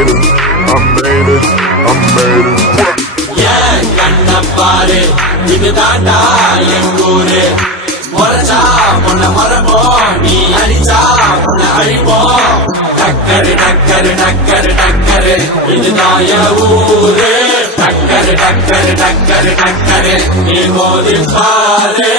made it, I made it, I made it. Yeah, kanna paare, idu daanda engure. Moracha, ponna moramo, ni alicha, ponna alipo. Takkare, takkare, takkare, takkare, idu daaya ure. Takkare, takkare, takkare, takkare, ni modi paare.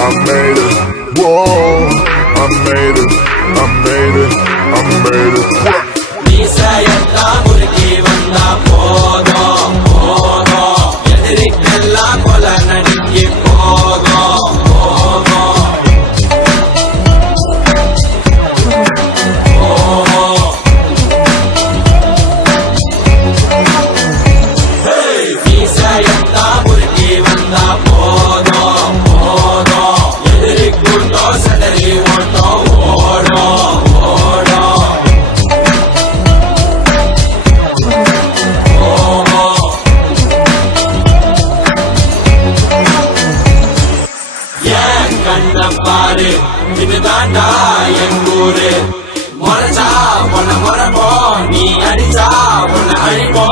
I made it, whoa, I made it, I made it, I made it. Nisayata murki vanda pogo, pogo, edirikella kola nadikki pogo, pogo, pogo. Hey, nisayata murki vanda pogo, pogo, edirikkunno sadari oto odo, odo. Kanna paare, idu daanda engure. Moracha, ponna moramo, ni alicha, ponna alipo.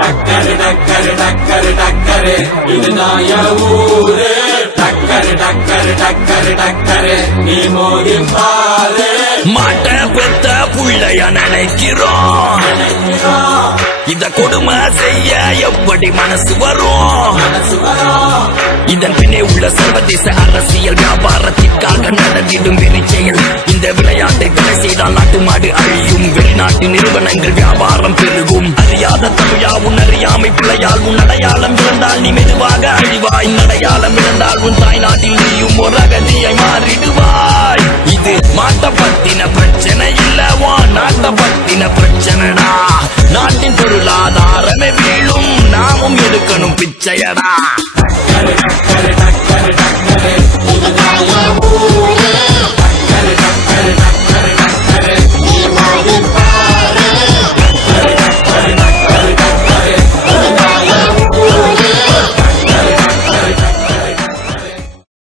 Takkare, takkare, takkare, takkare, idu daaya ure. Takkare, takkare, takkare, takkare, ni modi paare. மாட்ட பெத்த புள்ளைய நினைக்கிறோம், இத கொடுமை செய்ய எப்படி மனசு வரும்? இதன் பின்னே உள்ள சர்வதேச அரசியல் வியாபாரத்திற்காக நடந்திடும் வெறிச்செயல். இந்த விளையாட்டை தடை செய்தால் நாட்டு மாடு அழியும், வெளிநாட்டு நிறுவனங்கள் வியாபாரம் பெருகும். அறியாத தமிழா உன் அறியாமை பிள்ளையால் உன் அடையாளம் இழந்தால் நீ மெதுவாக அழிவாய். அடையாளம் இழந்தால் உன் தாய் நாட்டில் நீயும் ஒரு அகதியை மாறிடுவாய். இது மாட்ட பத்தின பிரச்சனை இல்லவா, நாட்ட பத்தின பிரச்சனைடா. நாட்டின் பொருளாதாரமே வீழும், நாமும் எடுக்கணும் பிச்சையடா.